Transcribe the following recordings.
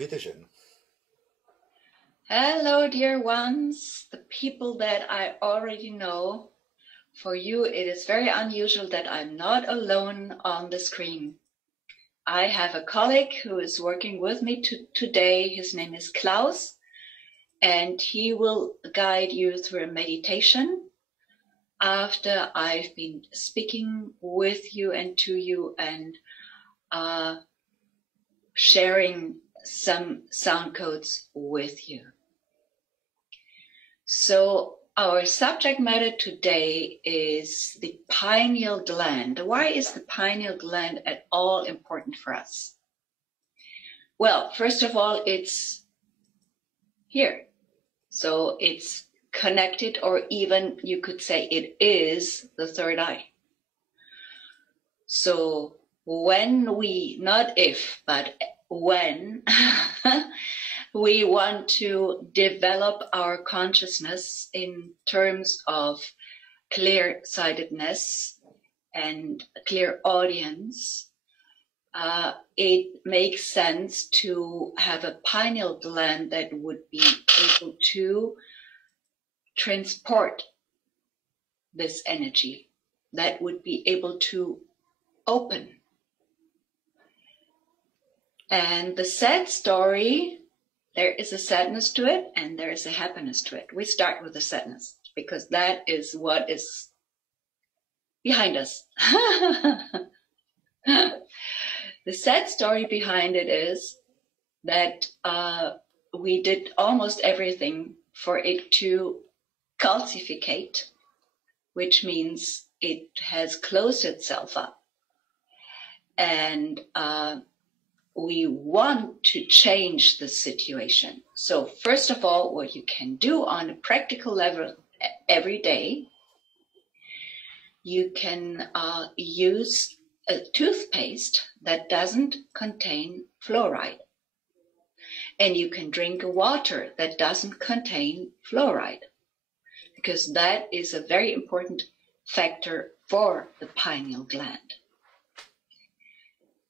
Bitteschön. Hello, dear ones, the people that I already know. For you, it is very unusual that I'm not alone on the screen. I have a colleague who is working with me today. His name is Klaus, and he will guide you through a meditation after I've been speaking with you and to you and sharing some sound codes with you. So our subject matter today is the pineal gland. Why is the pineal gland at all important for us? Well, first of all, it's here. So it's connected, or even you could say it is the third eye. So when we, not if, but when we want to develop our consciousness in terms of clear-sightedness and clear audience, it makes sense to have a pineal gland that would be able to transport this energy, that would be able to open. And the sad story, there is a sadness to it and there is a happiness to it. We start with the sadness because that is what is behind us. The sad story behind it is that we did almost everything for it to calcificate, which means it has closed itself up. And we want to change the situation. So first of all, what you can do on a practical level every day, you can use a toothpaste that doesn't contain fluoride. And you can drink water that doesn't contain fluoride, because that is a very important factor for the pineal gland.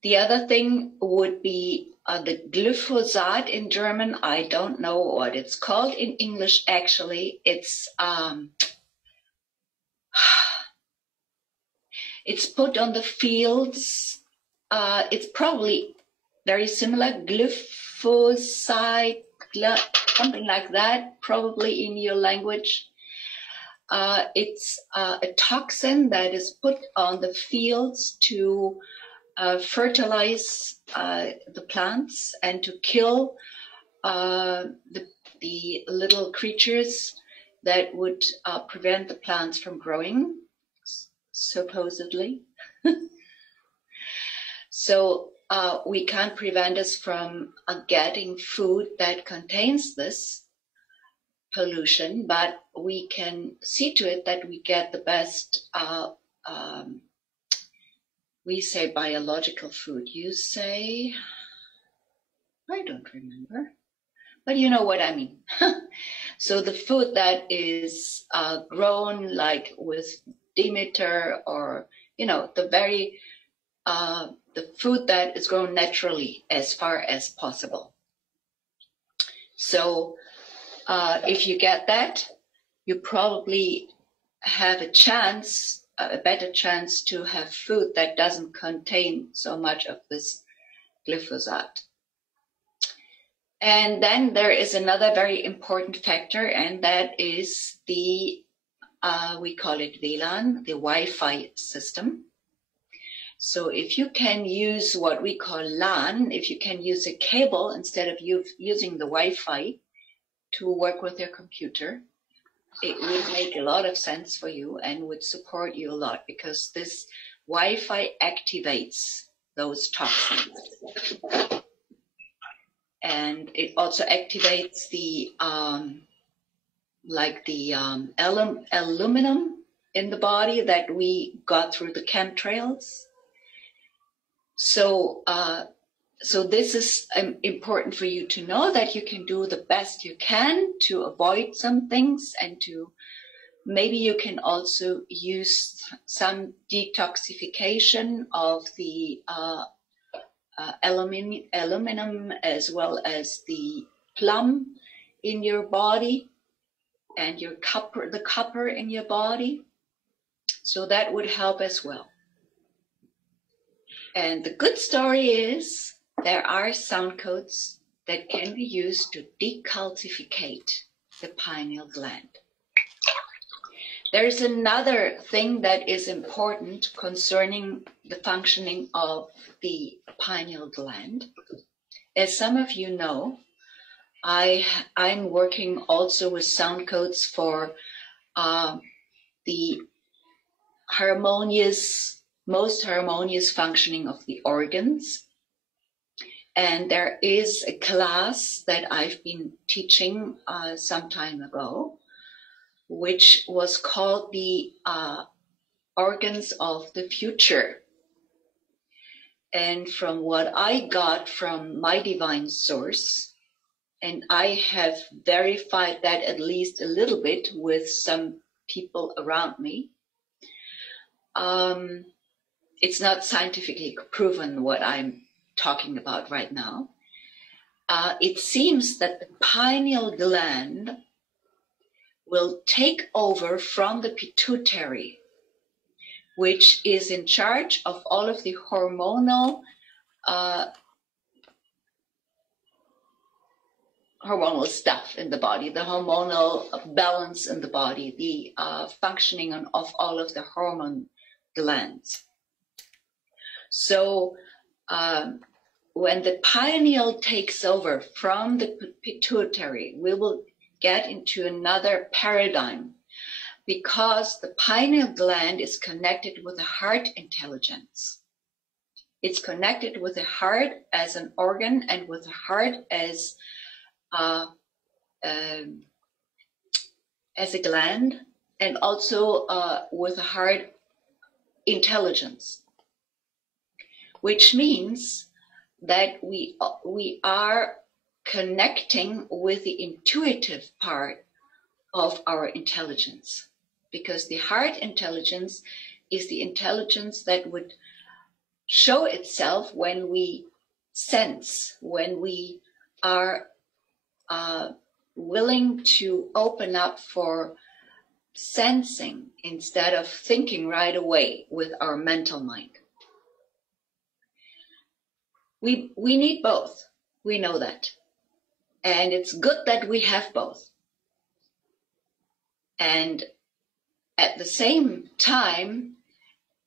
The other thing would be the glyphosate in German. I don't know what it's called in English, actually. It's put on the fields. It's probably very similar, glyphosate, something like that, probably in your language. It's a toxin that is put on the fields to fertilize the plants and to kill the little creatures that would prevent the plants from growing, supposedly. So we can't prevent us from getting food that contains this pollution, but we can see to it that we get the best we say biological food. You say, I don't remember, but you know what I mean. So the food that is grown like with Demeter, or, you know, the food that is grown naturally as far as possible. So if you get that, you probably have a better chance to have food that doesn't contain so much of this glyphosate. And then there is another very important factor, and that is the, we call it WLAN, the Wi-Fi system. So if you can use what we call LAN, if you can use a cable instead of using the Wi-Fi to work with your computer, it would make a lot of sense for you and would support you a lot, because this Wi-Fi activates those toxins. And it also activates the aluminum in the body that we got through the chemtrails. So this is important for you to know, that you can do the best you can to avoid some things, and to maybe you can also use some detoxification of the aluminum as well as the plum in your body and the copper in your body. So that would help as well. And the good story is there are sound codes that can be used to decalcificate the pineal gland. There is another thing that is important concerning the functioning of the pineal gland. As some of you know, I'm working also with sound codes for the most harmonious functioning of the organs. And there is a class that I've been teaching some time ago, which was called the Organs of the Future. And from what I got from my divine source, and I have verified that at least a little bit with some people around me, it's not scientifically proven what I'm talking about right now. It seems that the pineal gland will take over from the pituitary, which is in charge of all of the hormonal stuff in the body, the hormonal balance in the body, the functioning of all of the hormone glands. So when the pineal takes over from the pituitary, we will get into another paradigm, because the pineal gland is connected with the heart intelligence. It's connected with the heart as an organ and with the heart as a gland, and also with the heart intelligence, which means that we are connecting with the intuitive part of our intelligence, because the heart intelligence is the intelligence that would show itself when we sense, when we are willing to open up for sensing instead of thinking right away with our mental mind. We need both. We know that. And it's good that we have both. And at the same time,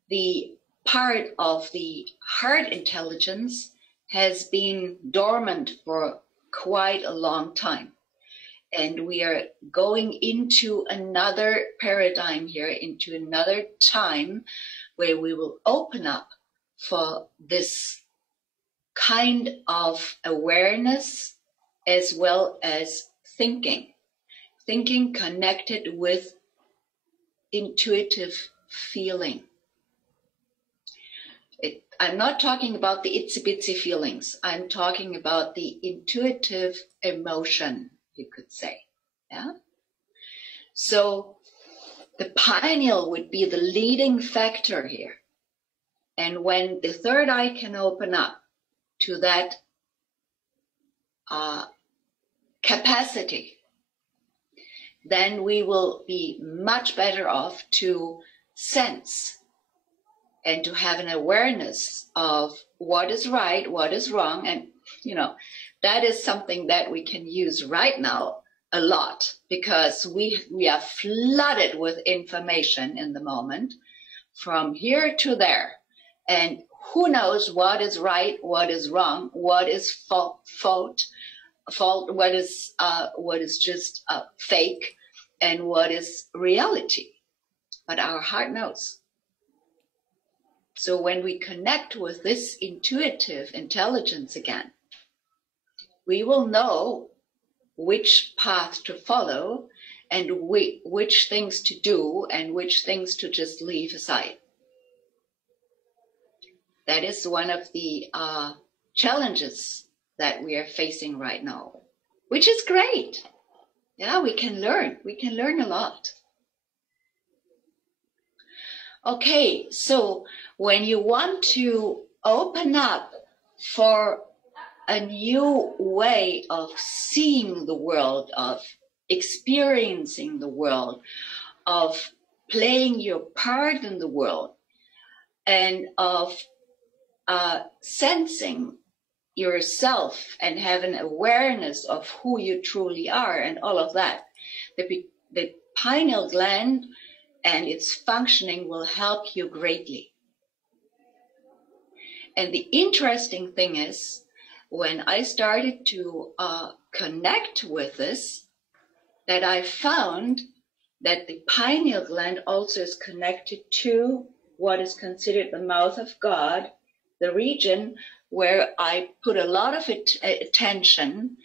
the part of the heart intelligence has been dormant for quite a long time. And we are going into another paradigm here, into another time where we will open up for this kind of awareness as well as thinking connected with intuitive feeling. I'm not talking about the itsy-bitsy feelings. I'm talking about the intuitive emotion, you could say. Yeah. So the pineal would be the leading factor here. And when the third eye can open up to that capacity, then we will be much better off to sense and to have an awareness of what is right, what is wrong. And, that is something that we can use right now a lot, because we are flooded with information in the moment from here to there. And who knows what is right, what is wrong, what is fault, what is just fake, and what is reality. But our heart knows. So when we connect with this intuitive intelligence again, we will know which path to follow and which things to do and which things to just leave aside. That is one of the challenges that we are facing right now, which is great. Yeah, we can learn. We can learn a lot. Okay, so when you want to open up for a new way of seeing the world, of experiencing the world, of playing your part in the world, and of sensing yourself and have an awareness of who you truly are and all of that. The pineal gland and its functioning will help you greatly. And the interesting thing is, when I started to connect with this, that I found that the pineal gland also is connected to what is considered the mouth of God, the region where I put a lot of attention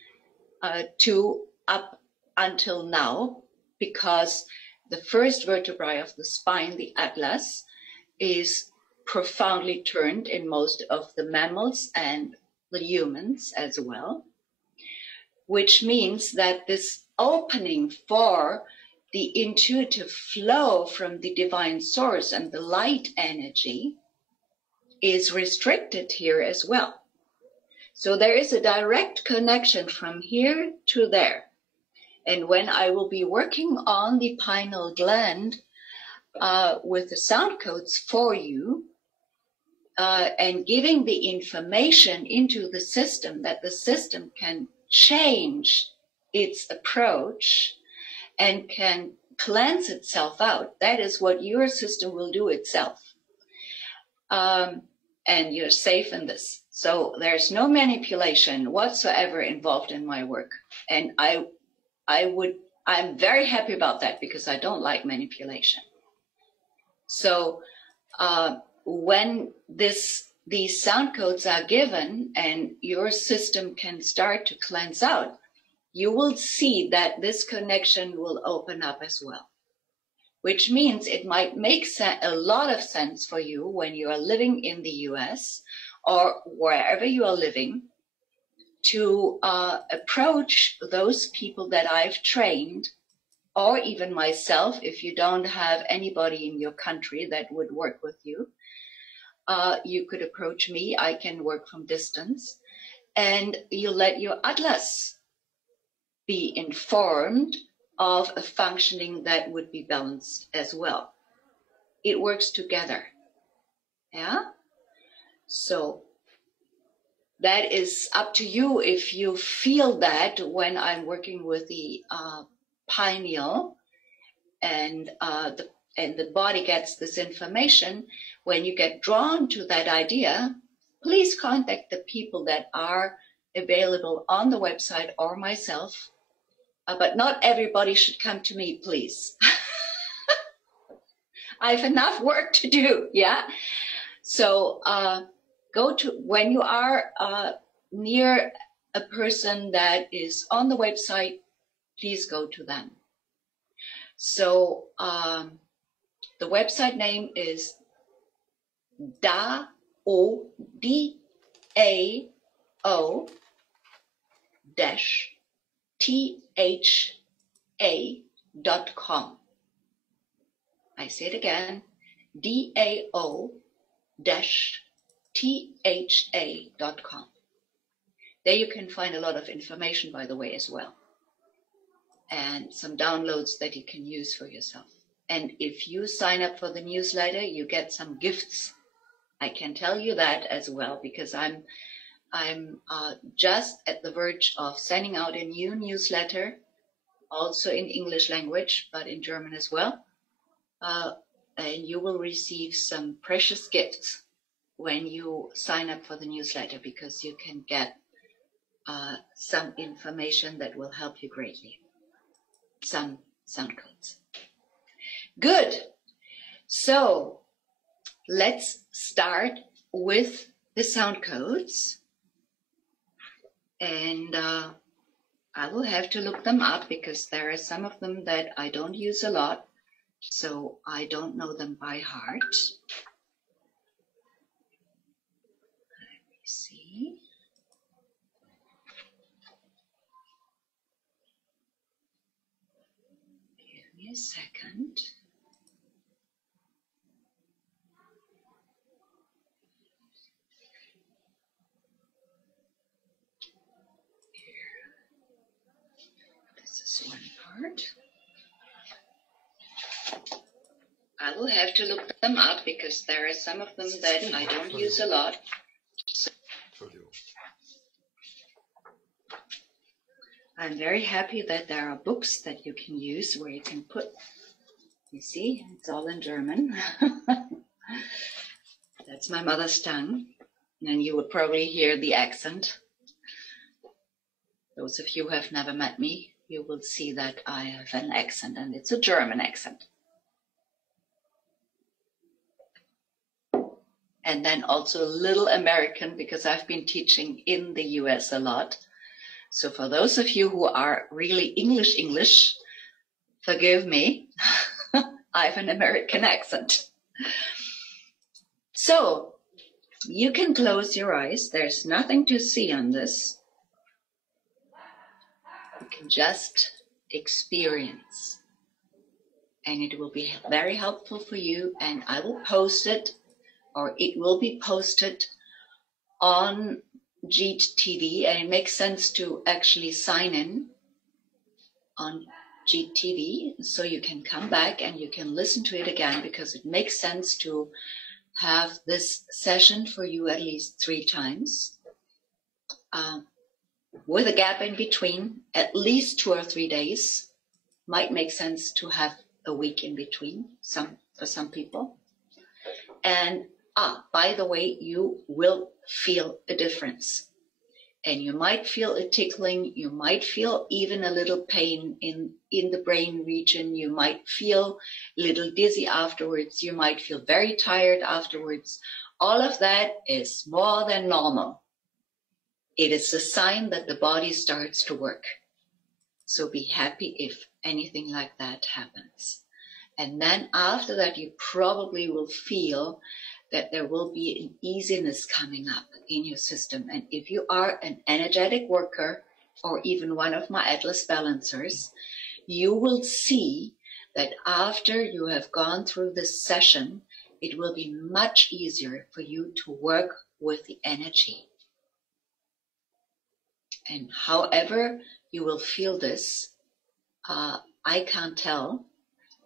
to up until now, because the first vertebrae of the spine, the atlas, is profoundly turned in most of the mammals and the humans as well, which means that this opening for the intuitive flow from the divine source and the light energy is restricted here as well. So there is a direct connection from here to there. And when I will be working on the pineal gland with the sound codes for you, and giving the information into the system, that the system can change its approach and can cleanse itself out. That is what your system will do itself. And you're safe in this. So there's no manipulation whatsoever involved in my work. And I'm very happy about that, because I don't like manipulation. So when these sound codes are given and your system can start to cleanse out, you will see that this connection will open up as well, which means it might make a lot of sense for you when you are living in the US or wherever you are living to approach those people that I've trained, or even myself, if you don't have anybody in your country that would work with you. You could approach me. I can work from distance, and you let your atlas be informed of a functioning that would be balanced as well. It works together. Yeah. So that is up to you if you feel that when I'm working with the pineal and the body gets this information. When you get drawn to that idea, please contact the people that are available on the website or myself. But not everybody should come to me, please. I have enough work to do, yeah? So when you are near a person that is on the website, please go to them. So the website name is DAO-THA.com. I say it again, DAO-THA.com. There you can find a lot of information, by the way, as well, and some downloads that you can use for yourself. And if you sign up for the newsletter, you get some gifts. I can tell you that as well, because I'm just at the verge of sending out a new newsletter, also in English language, but in German as well. And you will receive some precious gifts when you sign up for the newsletter, because you can get some information that will help you greatly. Some sound codes. Good. So let's start with the sound codes. And I will have to look them up, because there are some of them that I don't use a lot, so I don't know them by heart. Let me see. Give me a second. will have to look them up because there are some of them that I don't use a lot. I'm very happy that there are books that you can use where you can put, you see, it's all in German. That's my mother's tongue, and you would probably hear the accent. Those of you who have never met me, you will see that I have an accent, and it's a German accent. And then also a little American, because I've been teaching in the US a lot. So for those of you who are really English, forgive me, I have an American accent. So you can close your eyes. There's nothing to see on this. You can just experience. And it will be very helpful for you. And I will post it, or it will be posted on Jeet.tv, and it makes sense to actually sign in on Jeet.tv so you can come back and you can listen to it again, because it makes sense to have this session for you at least 3 times with a gap in between, at least 2 or 3 days. Might make sense to have a week in between for some people. And by the way, you will feel a difference. And you might feel a tickling, you might feel even a little pain in the brain region, you might feel a little dizzy afterwards, you might feel very tired afterwards. All of that is more than normal. It is a sign that the body starts to work. So be happy if anything like that happens. And then after that, you probably will feel that there will be an easiness coming up in your system. And if you are an energetic worker, or even one of my Atlas balancers, you will see that after you have gone through this session, it will be much easier for you to work with the energy. And however you will feel this, I can't tell,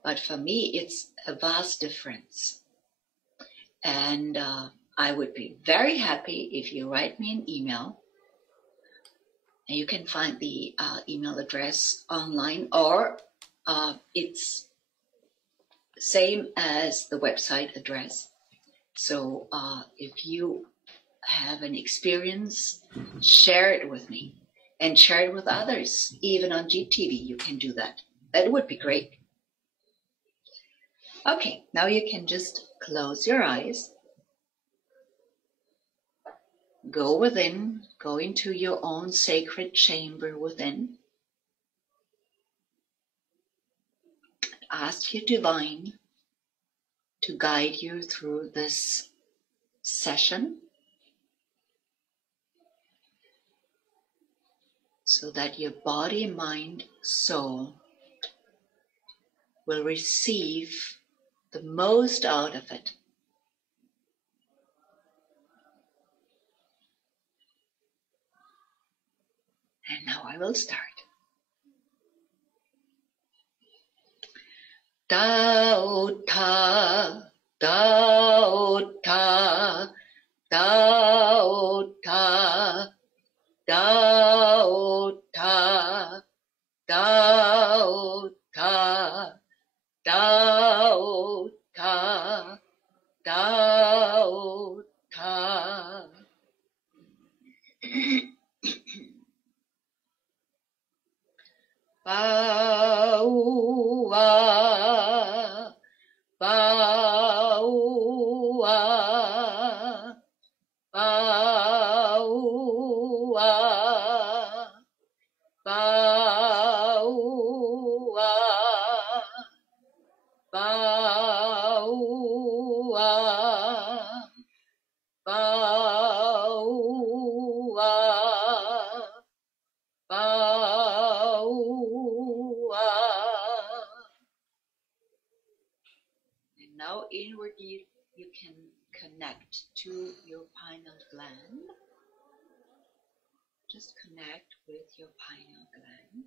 but for me, it's a vast difference. And I would be very happy if you write me an email. And you can find the email address online, or it's same as the website address. So if you have an experience, share it with me and share it with others. Even on Jeet.tv, you can do that. That would be great. Okay, now you can just close your eyes. Go within, go into your own sacred chamber within. Ask your divine to guide you through this session so that your body, mind, soul will receive the most out of it. And now I will start. Tao ta, tao ta, tao ta, tao ta, tao ta, tao ta, tao ta. Baua, baua, baua, baua, baua, and now inwardly you can connect to your pineal gland. Just connect with your pineal gland.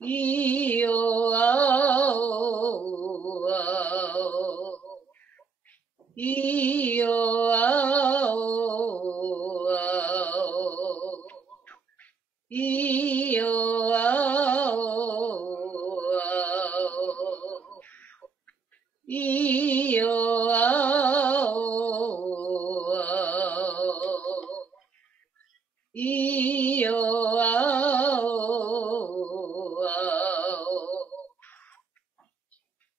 Io, ao, ao. Io, ao, ao. Io, ao, ao. Io, ao, ao. Io, ao, ao.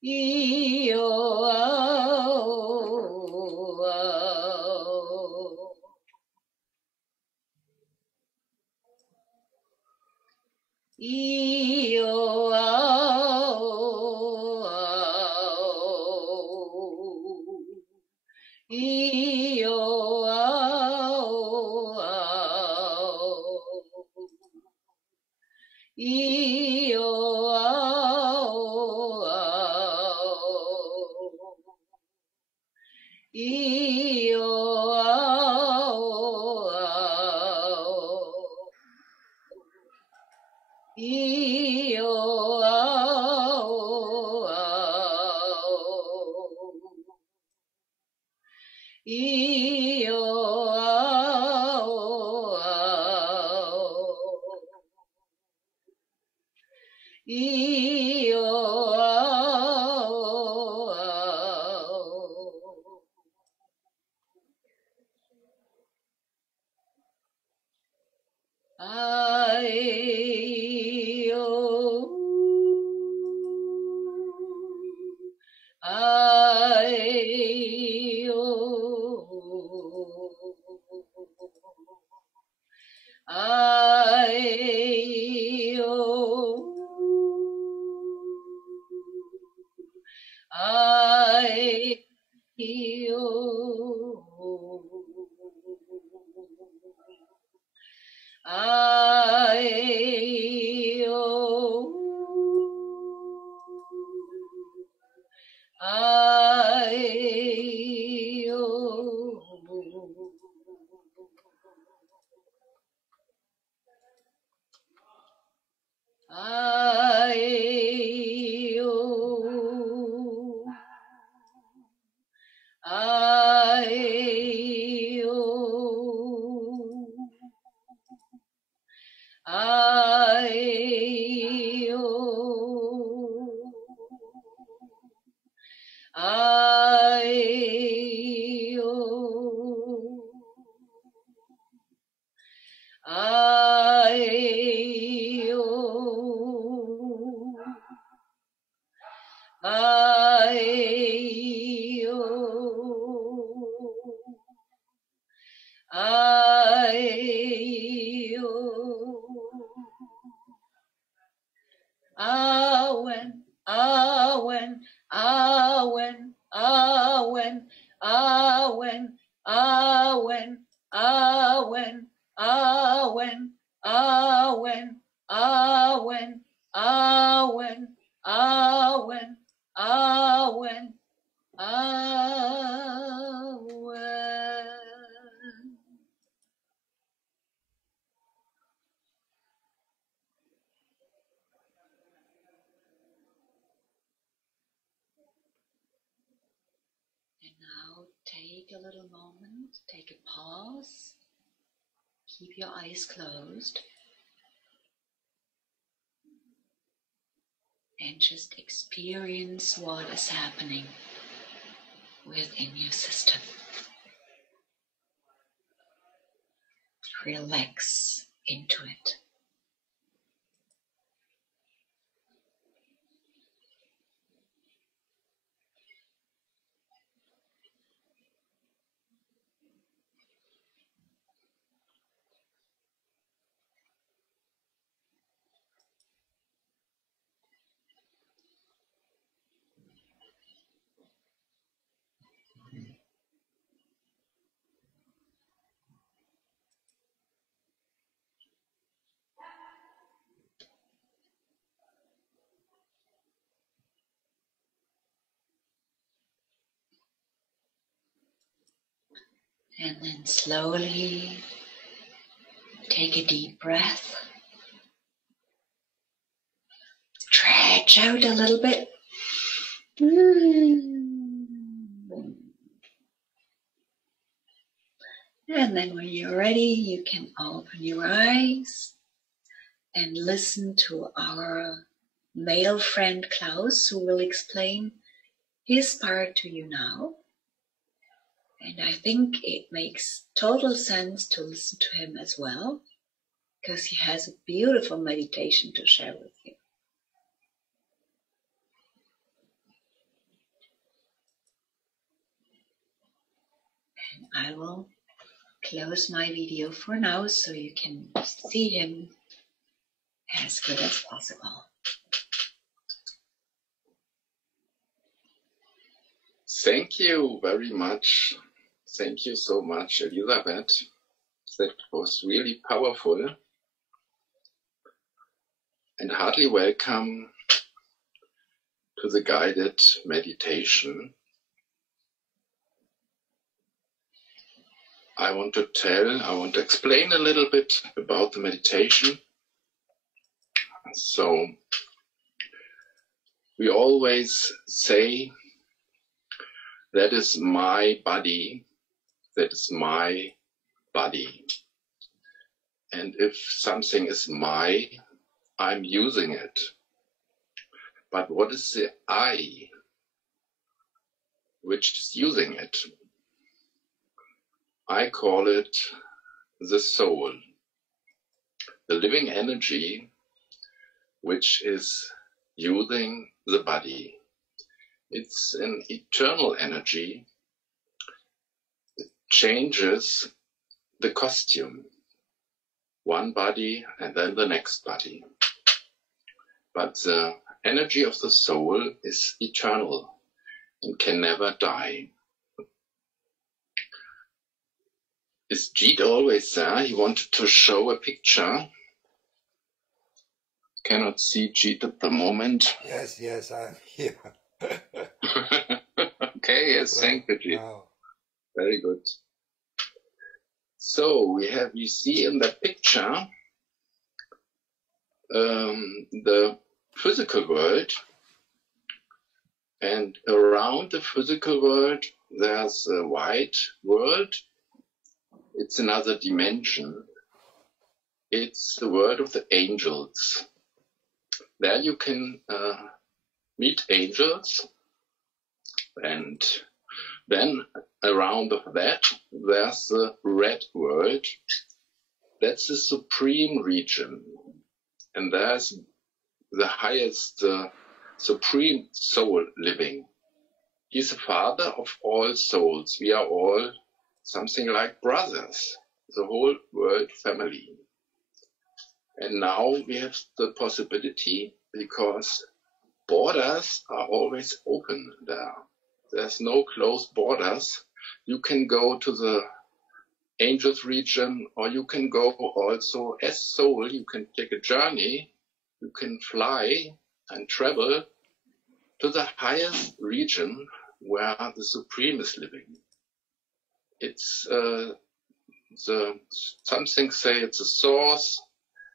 Io, ao, ao. Io, ao, ao. Io, ao, ao. Io, ao, ao. Io, ao, ao. Io, ao, ao. Io, ao, ao. Io, ao, ao. Ai, oh. Ai, oh. Ai, oh. Ai, oh. Ai, oh. Ai, oh. Ai, oh. Ai, oh. Ai, oh. Ai, oh. Ai, oh. Ai, oh. Ai, oh. Awen, awen, awen, awen, awen, awen, awen, awen, awen, awen, awen, awen, awen, awen. And now take a little moment, take a pause, keep your eyes closed, and just experience what is happening within your system. Relax into it. And then slowly take a deep breath. stretch out a little bit. And then when you're ready, you can open your eyes and listen to our male friend Klaus, who will explain his part to you now. And I think it makes total sense to listen to him as well, because he has a beautiful meditation to share with you. And I will close my video for now so you can see him as good as possible. Thank you very much. Thank you so much, Elisabeth. That was really powerful. And heartily welcome to the guided meditation. I want to explain a little bit about the meditation. So, we always say, that is my body, that is my body. And if something is I'm using it. But what is the I which is using it? I call it the soul, the living energy which is using the body. It's an eternal energy. It changes the costume, one body and then the next body. But the energy of the soul is eternal and can never die. Is Jeet always there? He wanted to show a picture. Cannot see Jeet at the moment. Yes, I'm here. Okay, yes, thank you, Jeet. Wow. Very good. So you see in the picture the physical world, and around the physical world there's a white world. It's another dimension. It's the world of the angels. There you can meet angels, and then around of that there's the red world. That's the supreme region, and there's the highest supreme soul living. He's the father of all souls. We are all something like brothers, the whole world family. And now we have the possibility, because borders are always open there. There's no closed borders. You can go to the angels region, or you can go also as soul. You can take a journey. You can fly and travel to the highest region where the Supreme is living. It's some things say it's a source,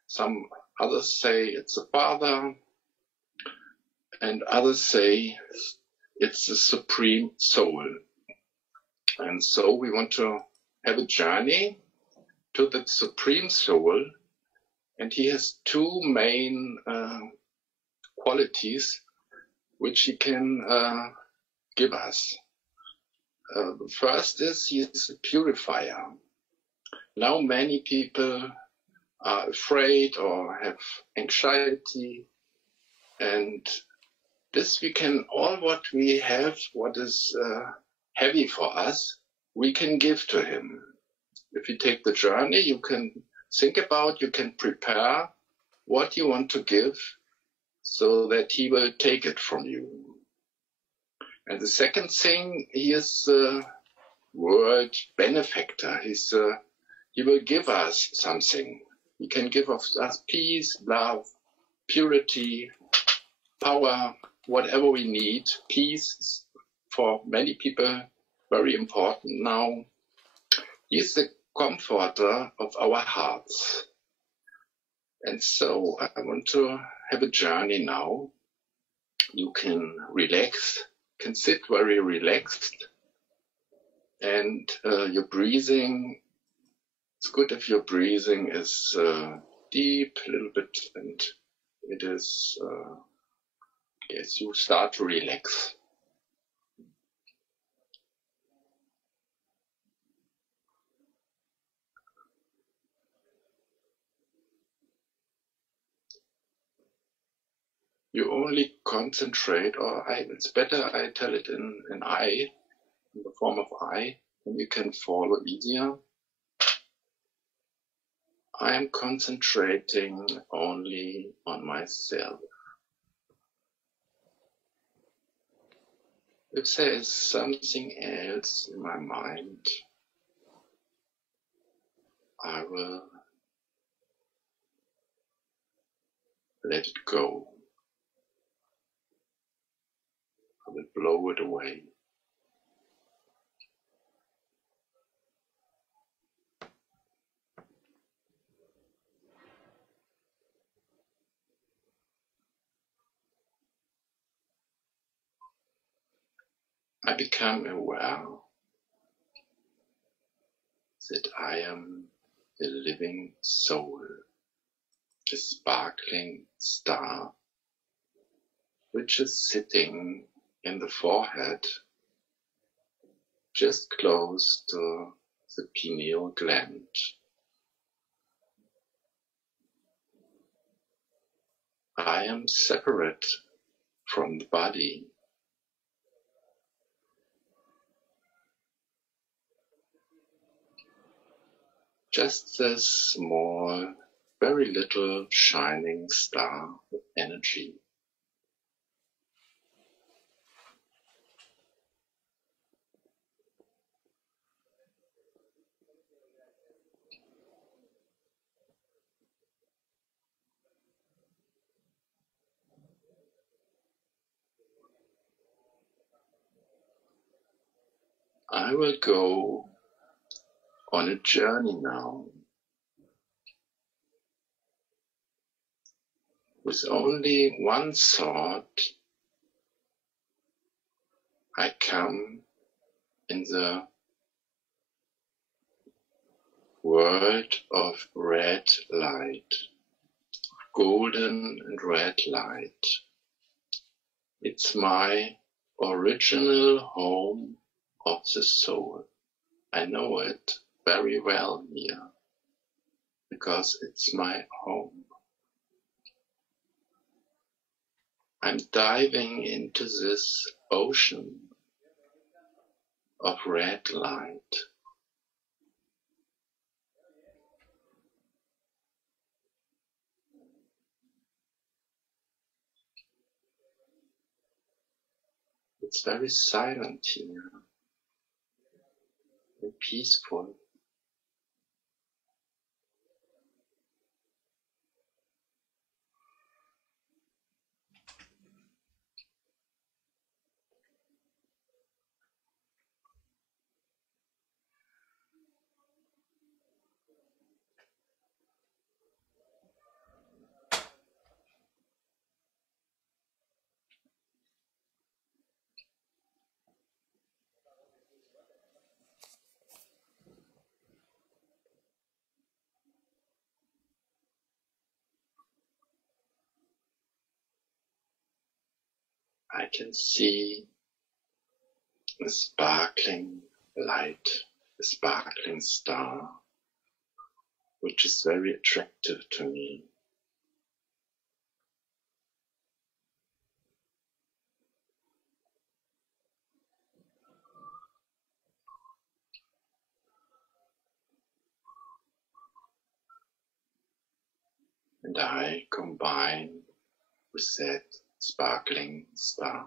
some others say it's a father, and others say it's the Supreme Soul. And so we want to have a journey to the Supreme Soul, and he has two main qualities which he can give us. The first is he is a purifier. Now many people are afraid or have anxiety, and this we can, all what we have, what is heavy for us, we can give to him. If you take the journey, you can think about, you can prepare what you want to give so that he will take it from you. And the second thing, he is the world benefactor. He will give us something. He can give us peace, love, purity, power, whatever we need. Peace is for many people very important now. He is the comforter of our hearts. And so I want to have a journey now you can relax, can sit very relaxed, and your breathing, it's good if your breathing is deep a little bit, and it is, yes, you start to relax. You only concentrate, or it's better I tell it in I, in the form of I, and you can follow easier. I am concentrating only on myself. If there is something else in my mind, I will let it go. I will blow it away. I become aware that I am a living soul, a sparkling star, which is sitting in the forehead, just close to the pineal gland. I am separate from the body. Just a small, very little shining star of energy. I will go on a journey now with only one thought. I come in the world of red light, golden and red light. It's my original home of the soul. I know it very well here, because it's my home. I'm diving into this ocean of red light. It's very silent here and peaceful. I can see a sparkling light, a sparkling star, which is very attractive to me. And I combine with that sparkling star.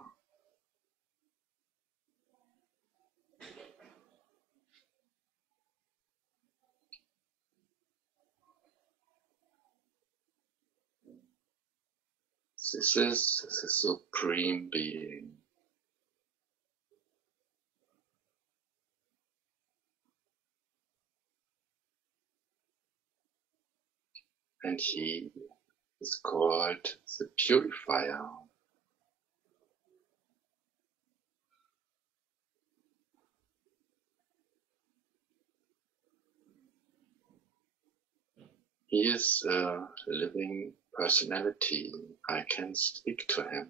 This is the Supreme Being. And he is called the Purifier. He is a living personality. I can speak to him.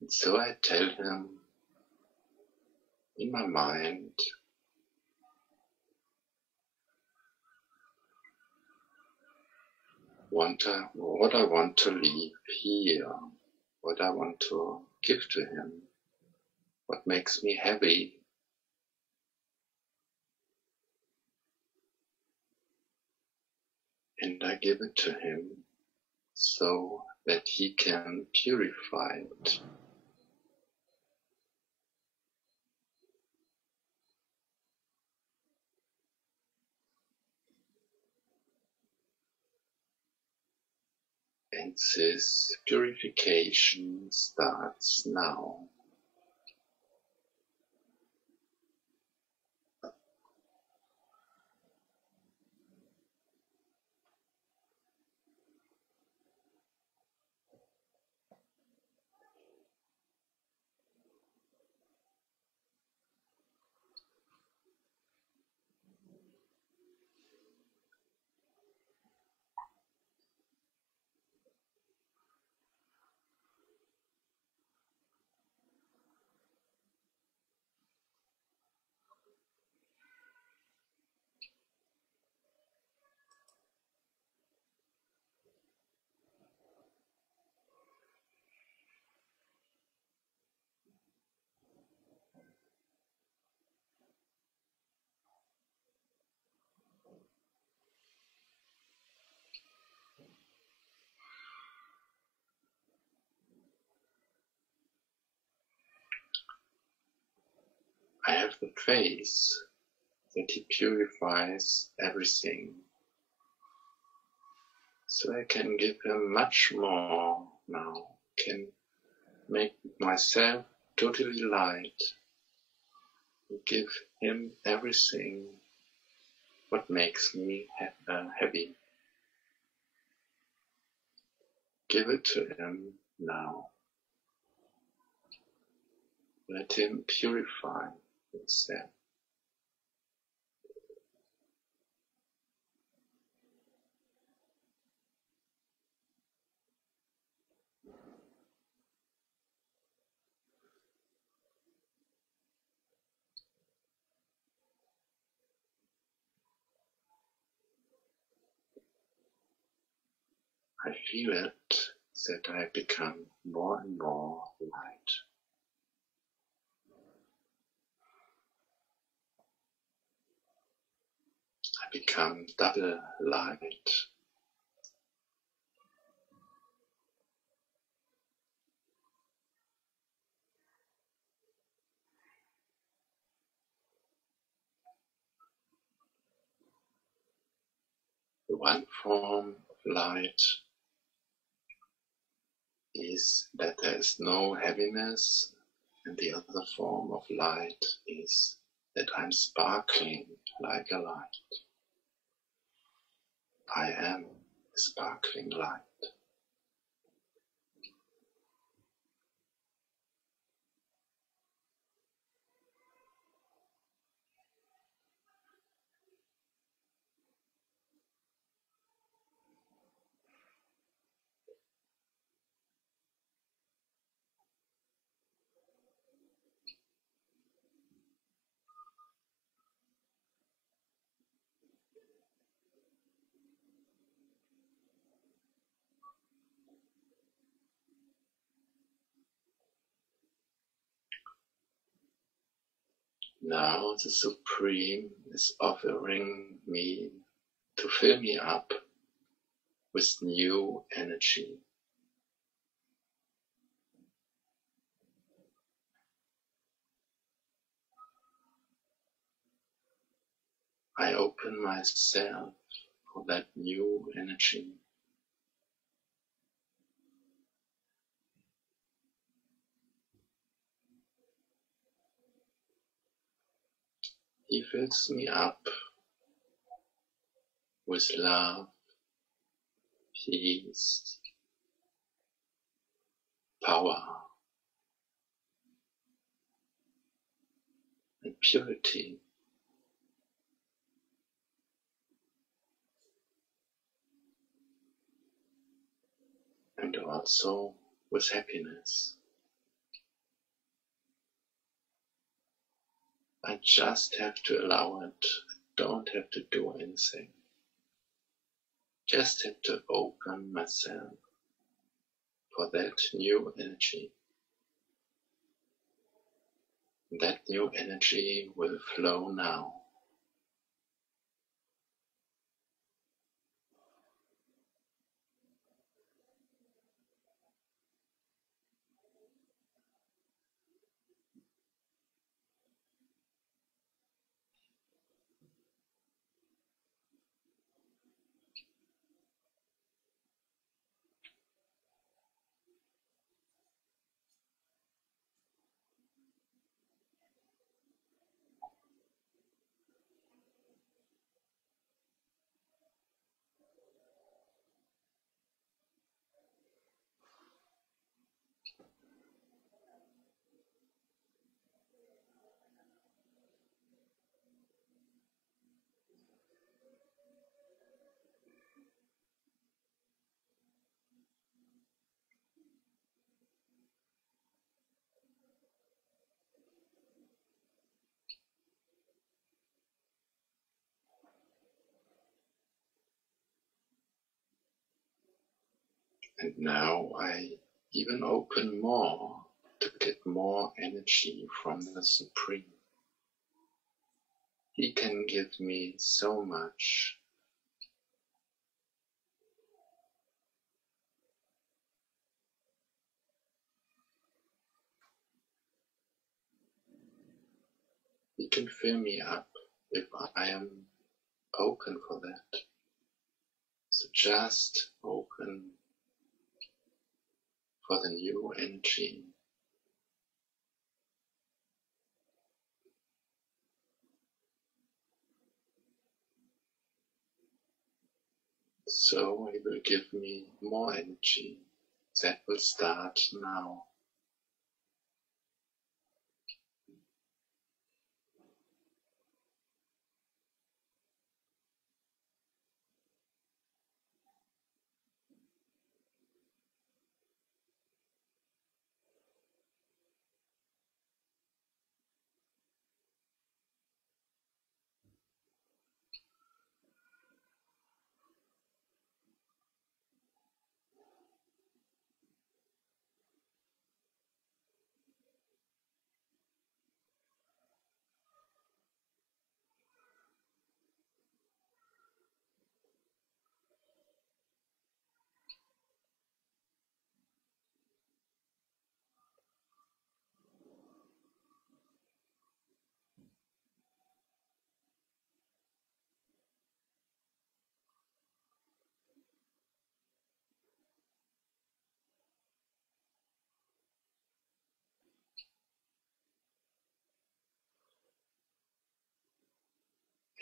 And so I tell him in my mind, what I want to leave here, what I want to give to him, what makes me happy. And I give it to him so that he can purify it. And this purification starts now. I have the faith that he purifies everything. So I can give him much more now. Can make myself totally light. Give him everything what makes me happy. Give it to him now. Let him purify himself. I feel it that I become more and more light. I become double light. The one form of light is that there is no heaviness, and the other form of light is that I'm sparkling like a light. I am a sparkling light. Now the Supreme is offering me to fill me up with new energy. I open myself for that new energy. He fills me up with love, peace, power, and purity. and also with happiness. I just have to allow it. I don't have to do anything. Just have to open myself for that new energy. That new energy will flow now. And now I even open more to get more energy from the Supreme. He can give me so much. He can fill me up if I am open for that. So just open for the new energy. So he will give me more energy. That will start now.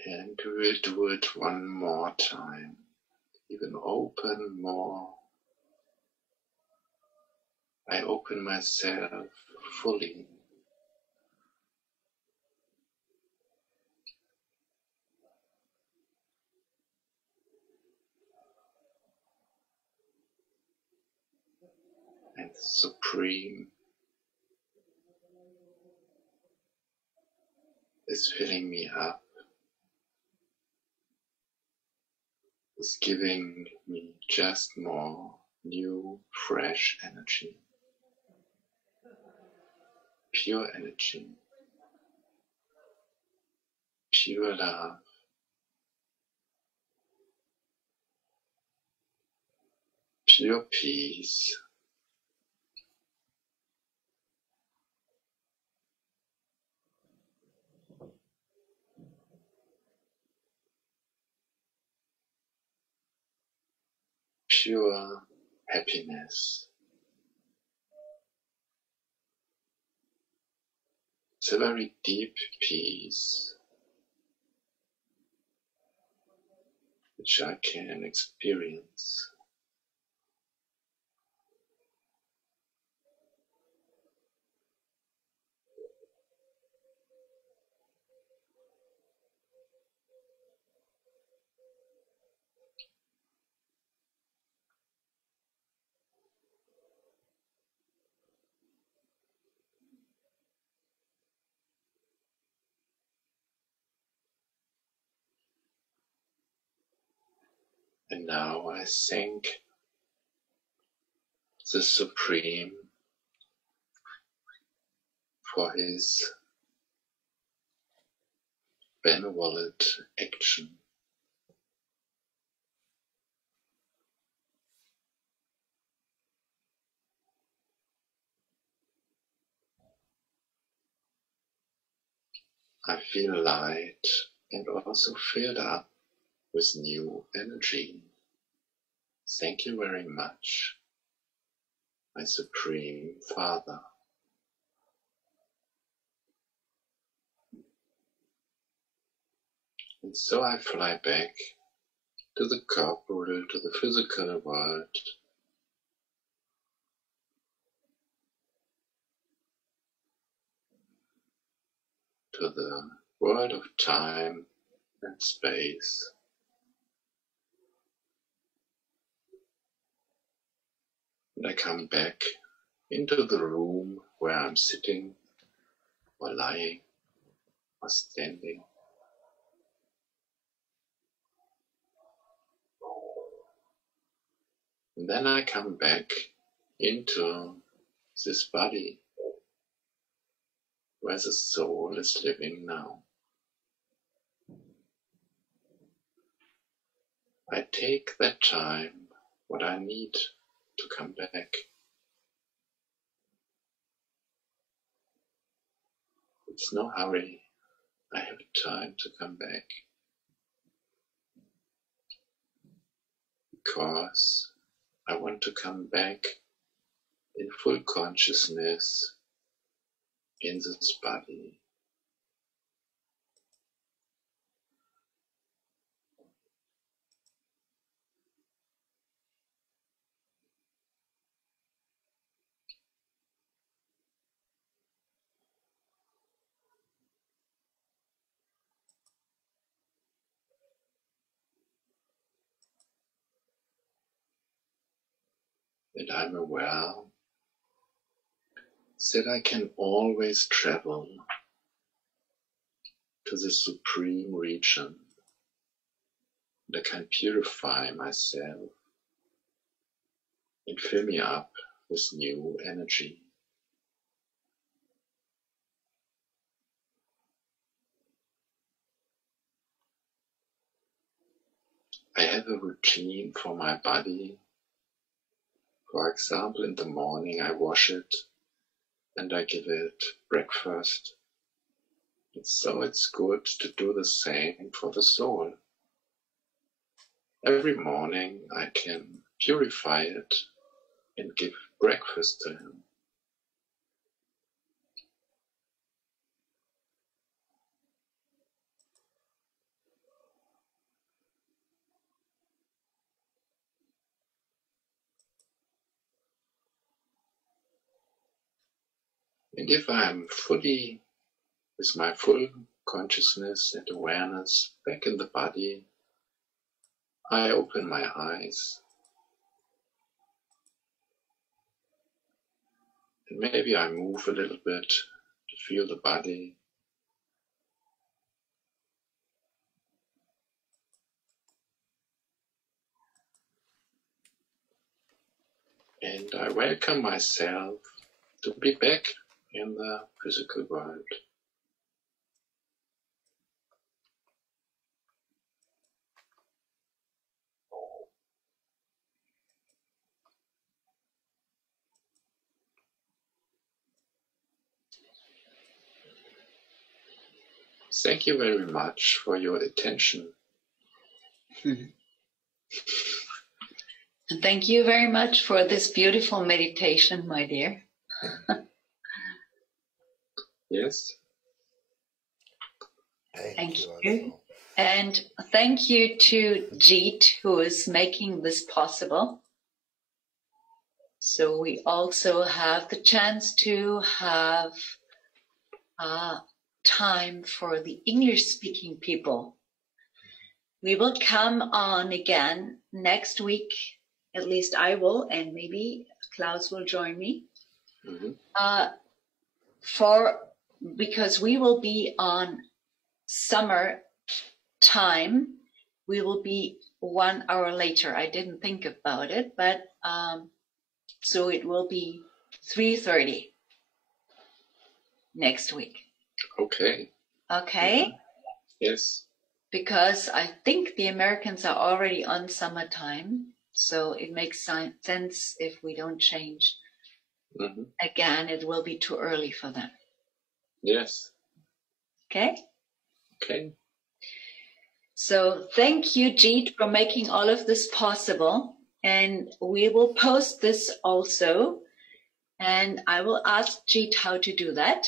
And we will do it one more time. Even open more. I open myself fully. And the Supreme is filling me up, is giving me just more new, fresh energy, pure energy, pure love, pure peace, pure happiness. It's a very deep peace which I can experience. And now I thank the Supreme for his benevolent action. I feel light and also filled up with new energy. Thank you very much, my Supreme Father. And so I fly back to the corporal, to the physical world, to the world of time and space. And I come back into the room where I'm sitting or lying or standing. And then I come back into this body where the soul is living now. I take that time, what I need to come back. It's no hurry. I have time to come back. Because I want to come back in full consciousness in this body. And I'm aware that I can always travel to the supreme region. And I can purify myself and fill me up with new energy. I have a routine for my body. For example, in the morning I wash it and I give it breakfast. And so it's good to do the same for the soul. Every morning I can purify it and give breakfast to him. And if I'm fully, with my full consciousness and awareness back in the body, I open my eyes. And maybe I move a little bit to feel the body. And I welcome myself to be back in the physical world. Thank you very much for your attention. And thank you very much for this beautiful meditation, my dear. Yes. Thank you. And thank you to Jeet, who is making this possible. So we also have the chance to have time for the English-speaking people. We will come on again next week. At least I will, and maybe Klaus will join me. Because we will be on summer time, we will be 1 hour later. I didn't think about it, but so it will be 3:30 next week. Okay. Okay? Yes. Because I think the Americans are already on summertime, so it makes sense if we don't change. Again, it will be too early for them. Yes. Okay? Okay. So thank you, Jeet, for making all of this possible. And we will post this also. And I will ask Jeet how to do that.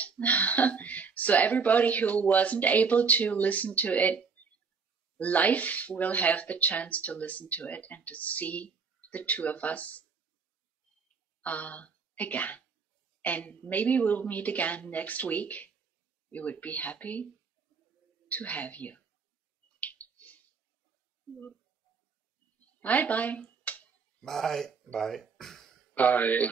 So everybody who wasn't able to listen to it live will have the chance to listen to it and to see the two of us again. And maybe we'll meet again next week. We would be happy to have you. Bye-bye. Bye. Bye. Bye.